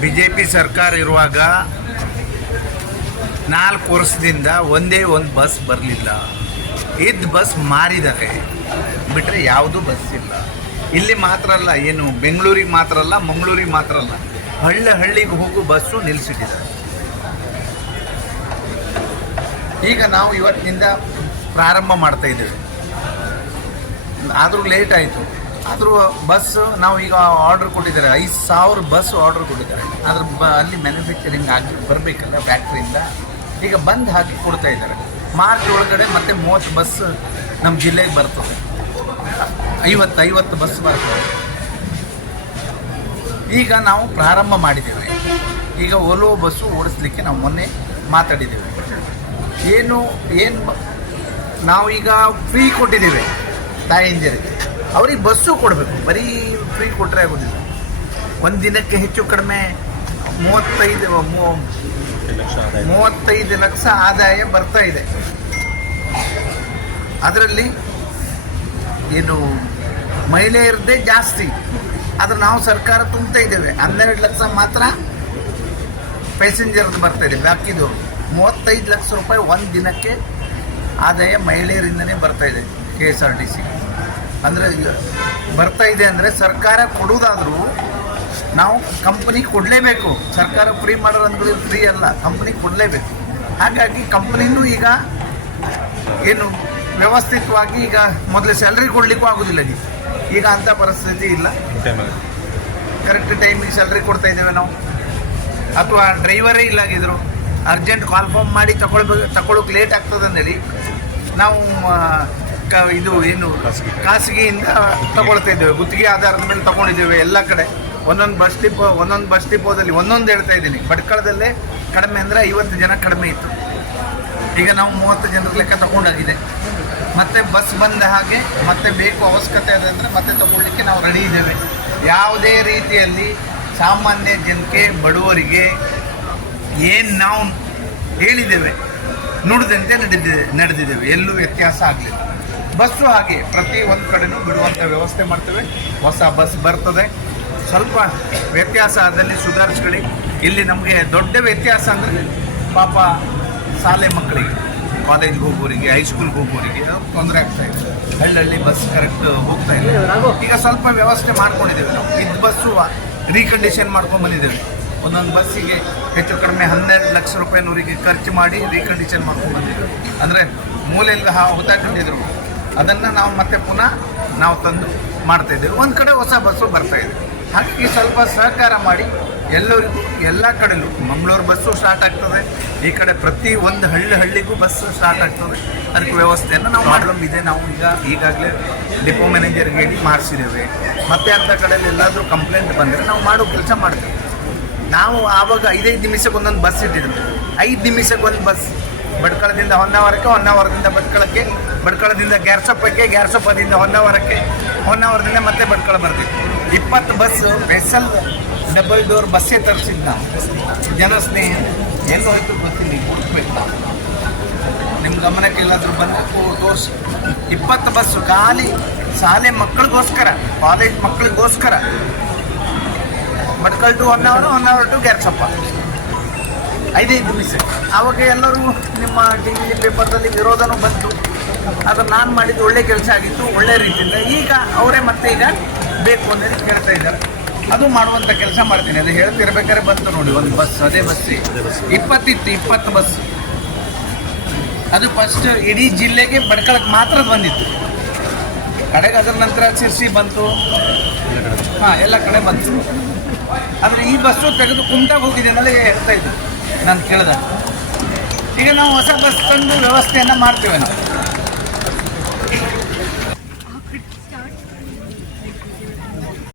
B J P ಸರ್ಕಾರ ಇರುವಾಗ ನಾಲ್ಕು ವರ್ಷದಿಂದ ಒಂದೇ ಒಂದು ಬಸ್ ಬರಲಿಲ್ಲ. ಇದ್ದ ಬಸ್ ಮಾರಿದ್ದಾರೆ ಬಿಟ್ಟರೆ ಯಾವುದೂ ಬಸ್ ಇಲ್ಲ. ಇಲ್ಲಿ ಮಾತ್ರ ಅಲ್ಲ, ಏನು ಬೆಂಗಳೂರಿಗೆ ಮಾತ್ರ ಅಲ್ಲ, ಮಂಗಳೂರಿಗೆ ಮಾತ್ರ ಅಲ್ಲ. ಹಳ್ಳ ಹಳ್ಳಿಗೆ ಹೋಗೋ ಬಸ್ಸು ನಿಲ್ಲಿಸಿಟ್ಟಿದ್ದಾರೆ ಈಗ ನಾವು ಇವತ್ತಿನಿಂದ ಪ್ರಾರಂಭ ಮಾಡ್ತಾ ಇದ್ದೇವೆ. ಆದರೂ ಲೇಟ್ ಆಯಿತು. ಆದರೂ ಬಸ್ ನಾವು ಈಗ ಆರ್ಡರ್ ಕೊಟ್ಟಿದ್ದಾರೆ. ಐದು ಸಾವಿರ ಬಸ್ ಆರ್ಡರ್ ಕೊಟ್ಟಿದ್ದಾರೆ. ಅದ್ರ ಬ ಅಲ್ಲಿ ಮ್ಯಾನುಫ್ಯಾಕ್ಚರಿಂಗ್ ಆಗಿ ಬರಬೇಕಲ್ಲ ಫ್ಯಾಕ್ಟ್ರಿಯಿಂದ ಈಗ ಬಂದು ಹಾಕಿ ಕೊಡ್ತಾ ಇದ್ದಾರೆ. ಮಾರ್ಚ್ ಒಳಗಡೆ ಮತ್ತೆ ಮೂವತ್ತು ಬಸ್ ನಮ್ಮ ಜಿಲ್ಲೆಗೆ ಬರ್ತದೆ. ಐವತ್ತು ಐವತ್ತು ಬಸ್ ಬರ್ತದೆ. ಈಗ ನಾವು ಪ್ರಾರಂಭ ಮಾಡಿದ್ದೇವೆ. ಈಗ ಓಲೋ ಬಸ್ಸು ಓಡಿಸ್ಲಿಕ್ಕೆ ನಾವು ಮೊನ್ನೆ ಮಾತಾಡಿದ್ದೇವೆ. ಏನು ಏನು ನಾವು ಈಗ ಫ್ರೀ ಕೊಟ್ಟಿದ್ದೇವೆ. ತಾಯಂದಿರಿಗೆ. ಅವ್ರಿಗೆ ಬಸ್ಸು ಕೊಡಬೇಕು. ಬರೀ ಫ್ರೀ ಕೊಟ್ಟರೆ ಆಗೋದಿಲ್ಲ. ಒಂದು ದಿನಕ್ಕೆ ಹೆಚ್ಚು ಕಡಿಮೆ ಮೂವತ್ತೈದು ಮೂವತ್ತೈದು ಲಕ್ಷ ಆದಾಯ ಬರ್ತಾ ಇದೆ. ಅದರಲ್ಲಿ ಏನು, ಮಹಿಳೆಯರದ್ದೇ ಜಾಸ್ತಿ. ಆದರೆ ನಾವು ಸರ್ಕಾರ ತುಂಬ್ತಾ ಇದ್ದೇವೆ. ಹನ್ನೆರಡು ಲಕ್ಷ ಮಾತ್ರ ಪ್ಯಾಸೆಂಜರ್ದು ಬರ್ತಾ ಇದೆ. ಬಾಕಿದು ಮೂವತ್ತೈದು ಲಕ್ಷ ರೂಪಾಯಿ ಒಂದು ದಿನಕ್ಕೆ ಆದಾಯ ಮಹಿಳೆಯರಿಂದನೇ ಬರ್ತಾ ಇದೆ K S R T C ಅಂದರೆ ಬರ್ತಾ ಇದೆ ಅಂದರೆ ಸರ್ಕಾರ ಕೊಡುವುದಾದರೂ ನಾವು ಕಂಪ್ನಿ ಕೊಡಲೇಬೇಕು. ಸರ್ಕಾರ ಫ್ರೀ ಮಾಡೋರು ಫ್ರೀ ಅಲ್ಲ ಕಂಪ್ನಿ ಕೊಡಲೇಬೇಕು. ಹಾಗಾಗಿ ಕಂಪ್ನಿನೂ ಈಗ ಏನು ವ್ಯವಸ್ಥಿತವಾಗಿ ಈಗ ಮೊದಲು ಸ್ಯಾಲ್ರಿ ಕೊಡಲಿಕ್ಕೂ ಆಗೋದಿಲ್ಲ ಈಗ ಈಗ ಅಂಥ ಪರಿಸ್ಥಿತಿ ಇಲ್ಲ. ಕರೆಕ್ಟ್ ಟೈಮಿಗೆ ಸ್ಯಾಲ್ರಿ ಕೊಡ್ತಾ ಇದ್ದೇವೆ ನಾವು. ಅಥವಾ ಡ್ರೈವರೇ ಇಲ್ಲಾಗಿದ್ರು ಅರ್ಜೆಂಟ್ ಕಾಲ್ಫಾರ್ಮ್ ಮಾಡಿ ತಗೊಳ್ಬೇಕು ತಗೊಳ್ಳೋಕೆ ಲೇಟ್ ಆಗ್ತದೆ ಅಂದೇಳಿ ನಾವು ಕ ಇದು ಏನು ಖಾಸಗಿಯಿಂದ ತಗೊಳ್ತಾ ಇದ್ದೇವೆ. ಗುತ್ತಿಗೆ ಆಧಾರದ ಮೇಲೆ ತಗೊಂಡಿದ್ದೇವೆ ಎಲ್ಲ ಕಡೆ. ಒಂದೊಂದು ಬಸ್ ಡಿಪೋ ಒಂದೊಂದು ಬಸ್ ಡಿಪೋದಲ್ಲಿ ಒಂದೊಂದು ಹೇಳ್ತಾ ಇದ್ದೀನಿ. ಭಟ್ಕಳದಲ್ಲೇ ಕಡಿಮೆ ಅಂದರೆ ಐವತ್ತು ಜನ ಕಡಿಮೆ ಇತ್ತು. ಈಗ ನಾವು ಮೂವತ್ತು ಜನರ ಲೆಕ್ಕ ತಗೊಂಡಾಗಿದೆ. ಮತ್ತೆ ಬಸ್ ಬಂದ ಹಾಗೆ ಮತ್ತೆ ಬೇಕು ಅವಶ್ಯಕತೆ ಇದೆ ಅಂದರೆ ಮತ್ತೆ ತಗೊಳ್ಳಿಕ್ಕೆ ನಾವು ರೆಡಿ ಇದ್ದೇವೆ. ಯಾವುದೇ ರೀತಿಯಲ್ಲಿ ಸಾಮಾನ್ಯ ಜನಕ್ಕೆ, ಬಡವರಿಗೆ ಏನು ನಾವು ಹೇಳಿದ್ದೇವೆ, ನುಡಿದಂತೆ ನಡೆದಿದೆ ನಡೆದಿದ್ದೇವೆ. ಎಲ್ಲೂ ವ್ಯತ್ಯಾಸ ಆಗಲಿಲ್ಲ. ಬಸ್ಸು ಹಾಗೆ ಪ್ರತಿ ಒಂದು ಕಡೆನೂ ಬಿಡುವಂಥ ವ್ಯವಸ್ಥೆ ಮಾಡ್ತೇವೆ. ಹೊಸ ಬಸ್ ಬರ್ತದೆ. ಸ್ವಲ್ಪ ವ್ಯತ್ಯಾಸ ಅದರಲ್ಲಿ ಸುಧಾರಿಸ್ಕೊಳ್ಳಿ. ಇಲ್ಲಿ ನಮಗೆ ದೊಡ್ಡ ವ್ಯತ್ಯಾಸ ಅಂದರೆ ಪಾಪ ಶಾಲೆ ಮಕ್ಕಳಿಗೆ ಕಾಲೇಜ್ಗೆ ಹೋಗೋರಿಗೆ ಹೈಸ್ಕೂಲ್ಗೆ ಹೋಗೋರಿಗೆ ತೊಂದರೆ ಆಗ್ತಾ ಇದೆ ಹಳ್ಳಿ ಬಸ್ ಕರೆಕ್ಟ್ ಹೋಗ್ತಾ ಇಲ್ಲ. ಈಗ ಸ್ವಲ್ಪ ವ್ಯವಸ್ಥೆ ಮಾಡ್ಕೊಂಡಿದ್ದೇವೆ ನಾವು. ಇದು ಬಸ್ಸು ರೀಕಂಡೀಷನ್ ಮಾಡ್ಕೊಂಡು ಬಂದಿದ್ದೇವೆ. ಒಂದೊಂದು ಬಸ್ಸಿಗೆ ಹೆಚ್ಚು ಕಡಿಮೆ ಹನ್ನೆರಡು ಲಕ್ಷ ರೂಪಾಯಿನವರಿಗೆ ಖರ್ಚು ಮಾಡಿ ರೀಕಂಡೀಷನ್ ಮಾಡ್ಕೊಂಡು ಬಂದಿದ್ದೇವೆ. ಅಂದರೆ ಮೂಲೆಯಲ್ಲಿ ಹಾ ಹೊತ್ತಾಕೊಂಡಿದ್ರು ಅದನ್ನು ನಾವು ಮತ್ತೆ ಪುನಃ ನಾವು ತಂದು ಮಾಡ್ತಾ ಇದ್ದೇವೆ. ಒಂದು ಕಡೆ ಹೊಸ ಬಸ್ಸು ಬರ್ತಾ ಇದೆ. ಹಾಗಾಗಿ ಸ್ವಲ್ಪ ಸಹಕಾರ ಮಾಡಿ ಎಲ್ಲರಿಗೂ, ಎಲ್ಲ ಕಡೆಲ್ಲೂ ಮಂಗಳೂರು ಬಸ್ಸು ಸ್ಟಾರ್ಟ್ ಆಗ್ತದೆ. ಈ ಕಡೆ ಪ್ರತಿ ಒಂದು ಹಳ್ಳಿ ಹಳ್ಳಿಗೂ ಬಸ್ಸು ಸ್ಟಾರ್ಟ್ ಆಗ್ತದೆ. ಅದಕ್ಕೆ ವ್ಯವಸ್ಥೆಯನ್ನು ನಾವು ಮಾಡಲು ಇದೆ ನಾವು ಈಗ, ಈಗಾಗಲೇ ಡಿಪೋ ಮ್ಯಾನೇಜರ್ಗೆ ಹೇಳಿ ಮಾಡಿಸಿದ್ದೇವೆ. ಮತ್ತೆ ಅಂಥ ಕಡೆಯಲ್ಲಿ ಎಲ್ಲಾದರೂ ಕಂಪ್ಲೇಂಟ್ ಬಂದರೆ ನಾವು ಮಾಡೋ ಕೆಲಸ ಮಾಡ್ತೇವೆ. ನಾವು ಆವಾಗ ಐದೈದು ನಿಮಿಷಕ್ಕೆ ಒಂದೊಂದು ಬಸ್ ಇಟ್ಟಿದ್ವಿ ಐದು ನಿಮಿಷಕ್ಕೆ ಒಂದು ಬಸ್ ಭಟ್ಕಳದಿಂದ ಹೊನ್ನಾವರಕ್ಕೆ, ಹೊನ್ನಾವರದಿಂದ ಭಟ್ಕಳಕ್ಕೆ ಬಡ್ಕಳದಿಂದ ಗ್ಯಾರ್ಸಪ್ಪಕ್ಕೆ, ಗ್ಯಾರ್ಸಪ್ಪದಿಂದ ಹೊನ್ನಾವರಕ್ಕೆ, ಹೊನ್ನಾವರದಿಂದ ಮತ್ತೆ ಬಡ್ಕಳ ಬರ್ತೀವಿ. ಇಪ್ಪತ್ತು ಬಸ್ ವೆಸಲ್ ಡಬಲ್ ಡೋರ್ ಬಸ್ಸೇ ತರಿಸಿದ್ದ ನಾವು ಜನಸ್ನೇಹಿ ಎಲ್ಲ ಹೋಯ್ತು ಗೊತ್ತಿಲ್ಲ ಹುಡುಕ್ಬೇಕು ನಿಮ್ಮ ಗಮನಕ್ಕೆ ಎಲ್ಲಾದರೂ ಬಂದು ತೋರಿಸಿ ಇಪ್ಪತ್ತು ಬಸ್ಸು ಖಾಲಿ, ಶಾಲೆ ಮಕ್ಕಳಿಗೋಸ್ಕರ ಕಾಲೇಜ್ ಮಕ್ಕಳಿಗೋಸ್ಕರ. Bhatkal to one hour to Gersoppa. ಐದೈದು ನಿಮಿಷ. ಆವಾಗ ಎಲ್ಲರೂ ನಿಮ್ಮ ಟಿ ವಿ ಪೇಪರ್ದಲ್ಲಿ ವಿರೋಧನೂ ಬಂತು. ಅದು ನಾನು ಮಾಡಿದ್ದು ಒಳ್ಳೆ ಕೆಲಸ ಆಗಿತ್ತು, ಒಳ್ಳೆ ರೀತಿಯಿಂದ. ಈಗ ಅವರೇ ಮತ್ತೆ ಈಗ ಬೇಕು ಅನ್ನೋದು ಕೇಳ್ತಾ ಇದ್ದಾರೆ. ಅದು ಮಾಡುವಂಥ ಕೆಲಸ ಮಾಡ್ತೀನಿ. ಅದು ಹೇಳ್ತಿರ್ಬೇಕಾದ್ರೆ ಬಂತು ನೋಡಿ, ಒಂದು ಬಸ್, ಅದೇ ಬಸ್ ಇಪ್ಪತ್ತಿತ್ತು, ಇಪ್ಪತ್ತು ಬಸ್. ಅದು ಫಸ್ಟ್ ಇಡೀ ಜಿಲ್ಲೆಗೆ ಬಡ್ಕಳಕ್ಕೆ ಮಾತ್ರ ಬಂದಿತ್ತು. ಕಡೆಗೆ ಅದರ ನಂತರ ಶಿರ್ಸಿ ಬಂತು. ಹಾಂ, ಎಲ್ಲ ಕಡೆ ಬಂತು. ಆದರೆ ಈ ಬಸ್ಸು ತೆಗೆದು ಕುಮಟಾಗ ಹೋಗಿದೆ ಅನ್ನೋದೇ ಹೇಳ್ತಾ ಇದ್ದು ನಾನು ಕೇಳಿದೆ. ಈಗ ನಾವು ಹೊಸ ಬಸ್ ತಂದು ವ್ಯವಸ್ಥೆಯನ್ನು ಮಾಡ್ತೇವೆ ನಾವು.